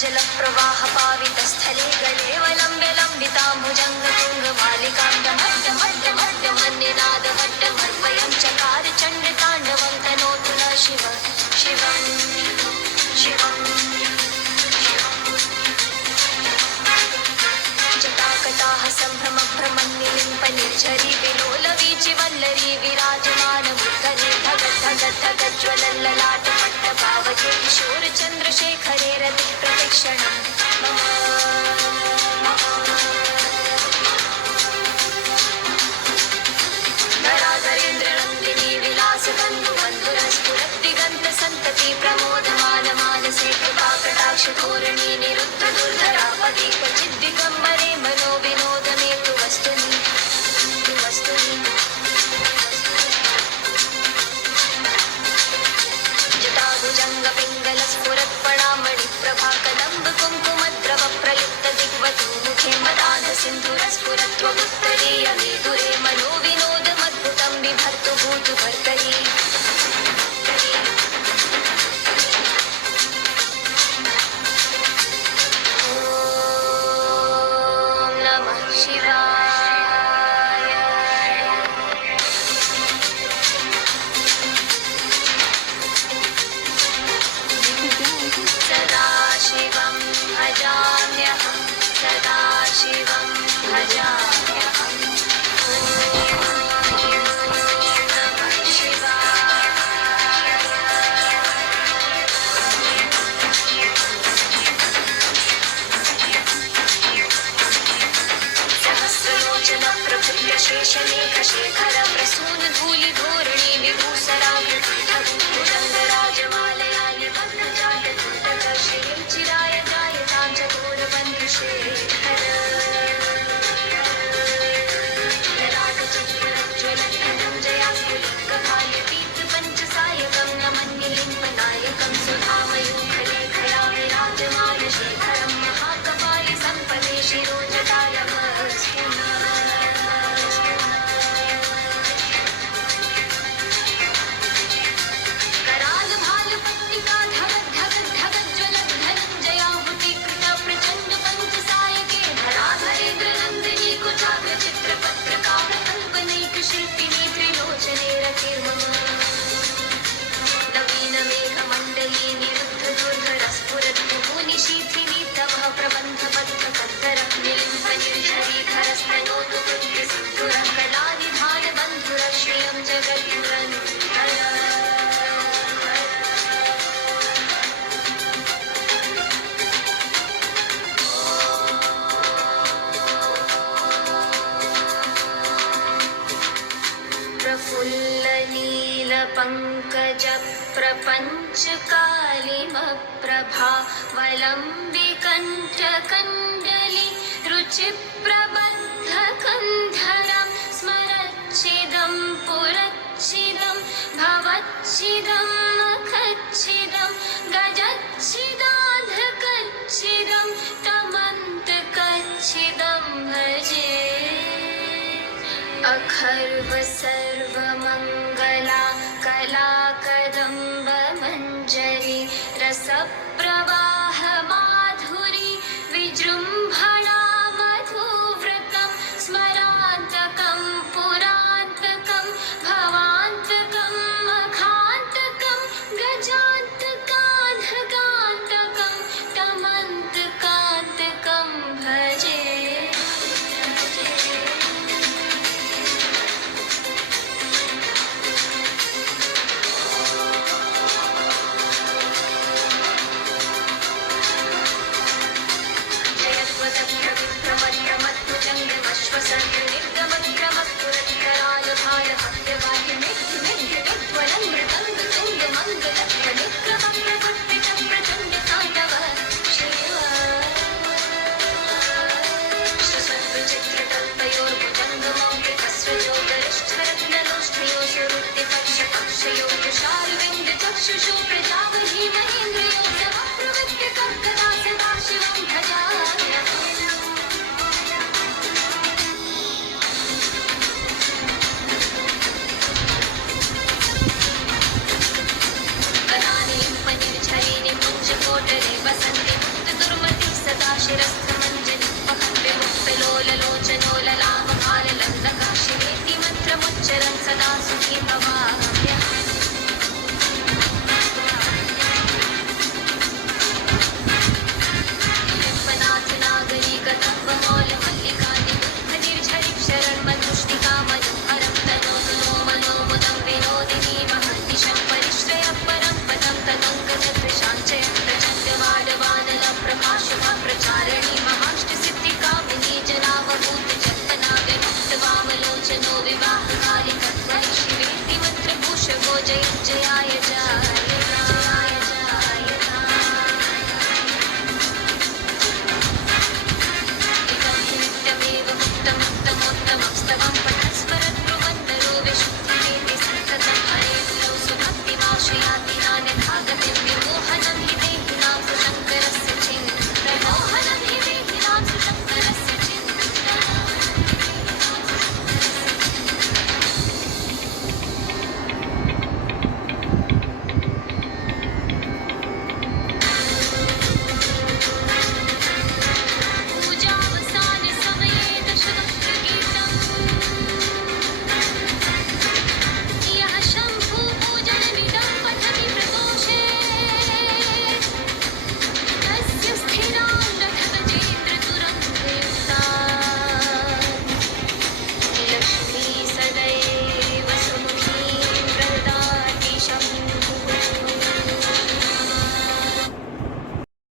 जलप्रवाहपावितस्थले गलेवलम्बिलम्बिताम्बुजङ्गतुङ्गमालिकाण्डमड्डमड्डमड्डमन्निनादमड्डमर्वयं चकार चण्डताण्डवं तनोतु न शिव शिवं शिवं जटाकटाः सम्भ्रमभ्रमन्निलिम्पनिर्झरी विलोलवीचि वल्लरी विराजमानमुद्गरे धगद्धगद्धगज्ज्वलल्ललाटपट्टभावके किशोरचन्द्रशेखरे रतिप्रतिक्षणं मम धराधरेन्द्रनन्दिनी विलासकन्दुबन्धुरस्फुरद्दिगन्तसन्तति प्रमोदमानमानसे कृपाकटाक्षधोरणी निरुद्धदुर्धरापदी क्वचिद्दिगम्बरे मनोविनोदमे तु वस्तुनि जटाभुजङ्गपिङ्गलस्फुरत्पणामणिप्रभाकदम्बकुङ्कुमद्रवप्रयुक्तदिग्वतु मुखे मदाधसिन्धुरस्फुरत्वमुत्तरीयमे दुरे मनोविनोदमद्भुतं बिभर्तु भूतु भर्तरी ॐ नमः शिवाय सदाशिवं भजाम्यहं सदाशिवं भजाम्यहम् ॐ नमः शिवाय सहस्रलोचनप्रफुल्लशेषमेघशेखर प्रसूनधूलिधोरणी विभूसराभुजङ्गराजमालया निबद्धजातकुण्डल श्रीर्चिराय जायतां चकोरबन्धुशेखर ललाटचज्वलज्ज्वलद्धनं जयास्फुलिङ्गभाल्यतीर्थपञ्चसायकं नमन्निलिम्पनायकं सुधामयूखलेखया विराजमानशेखरं महाकपालसम्पदे शिरोजटालमस्तिना करालभालपट्टिका धगद्धगद्धगज्ज्वलद्धनञ्जयाहुतिकृता प्रचण्डपञ्चसायके धराधरेन्द्रनन्दिनी कुचाग्रचित्रपत्रका प्रकल्पनैकशिल्पिनी त्रिलोचने रतिर्मम नवीनमेघमण्डली निरुद्धदुर्धरस्फुरद्भुवनिशीथिनी तवः प्रबन्धबद्धकद्धरः निलिम्पनिर्झरीधरस्तनोतु कृत्यसिद्धुरः कलानिधानबन्धुरः श्रियं जगद्युरनुधर प्रफुल्लनीलपङ्कजप्रपञ्चकालिमप्रभावलम्बिकण्ठकण्डली रुचिप्रबद्धकन्धरं स्मरच्छिदं पुरच्छिदं भवच्छिदं मखच्छिदं गजच्छिदाधकच्छिदं तमन्तकच्छिदं भजे अखर्व सर्व